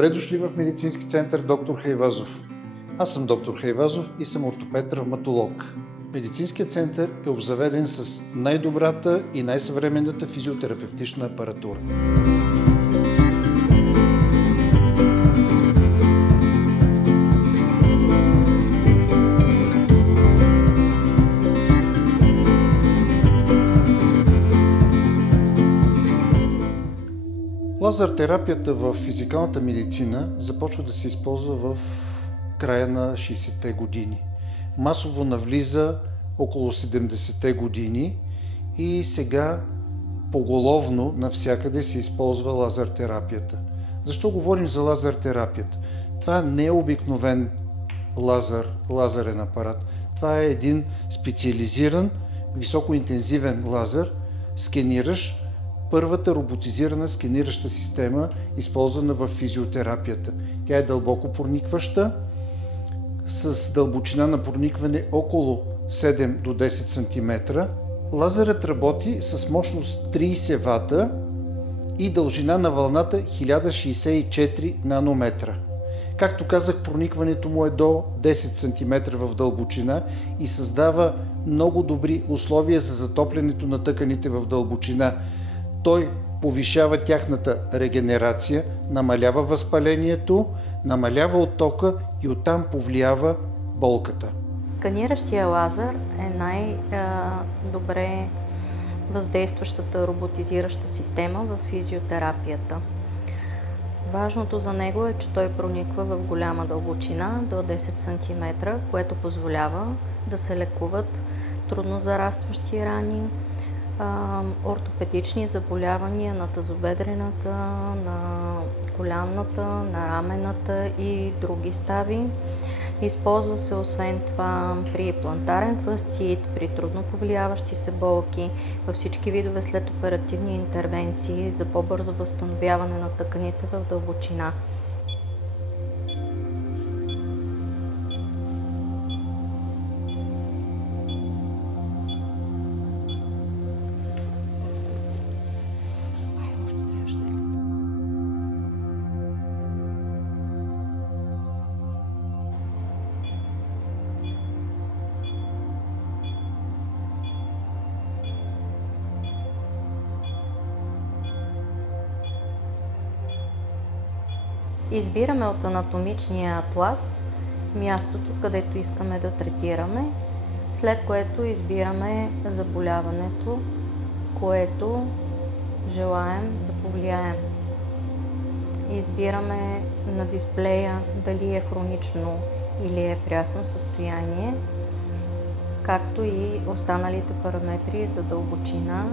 Добре дошли в медицински център Доктор Хайвазов. Аз съм доктор Хайвазов и съм ортопед-травматолог. Медицинският център е обзаведен с най-добрата и най-съвременната физиотерапевтична апаратура. Лазер терапията в физикалната медицина започва да се използва в края на 60-те години. Масово навлиза около 70-те години и сега поголовно навсякъде се използва лазер терапията. Защо говорим за лазер терапията? Това не е обикновен лазерен апарат. Това е един специализиран, високоинтензивен лазер, скениращ, първата роботизирана скенираща система, използвана в физиотерапията. Тя е дълбоко проникваща, с дълбочина на проникване около 7 до 10 см. Лазерът работи с мощност 30 вата и дължина на вълната 1064 нанометра. Както казах, проникването му е до 10 см в дълбочина и създава много добри условия за затоплянето на тъканите в дълбочина. Той повишава тяхната регенерация, намалява възпалението, намалява оттока и оттам повлиява болката. Сканиращия лазер е най-добре въздействащата роботизираща система в физиотерапията. Важното за него е, че той прониква в голяма дълбочина до 10 см, което позволява да се лекуват трудно зарастващи рани, ортопедични заболявания на тазобедрената, на колянната, на рамената и други стави. Използва се освен това при плантарен фасциит, при трудно повлияващи се болки, във всички видове следоперативни интервенции за по-бързо възстановяване на тъканите в дълбочина. Избираме от анатомичния атлас мястото, където искаме да третираме, след което избираме заболяването, което желаем да повлияем. Избираме на дисплея дали е хронично или е прясно състояние, както и останалите параметри за дълбочина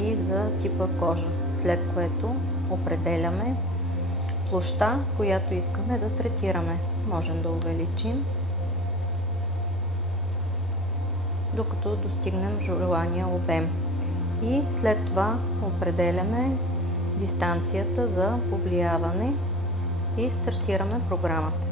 и за типа кожа, след което определяме площта, която искаме да третираме. Можем да увеличим, докато достигнем желания обем. И след това определяме дистанцията за повлияване и стартираме програмата.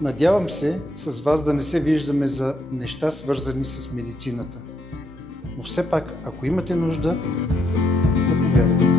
Надявам се с вас да не се виждаме за неща, свързани с медицината. Но все пак, ако имате нужда, заповядайте.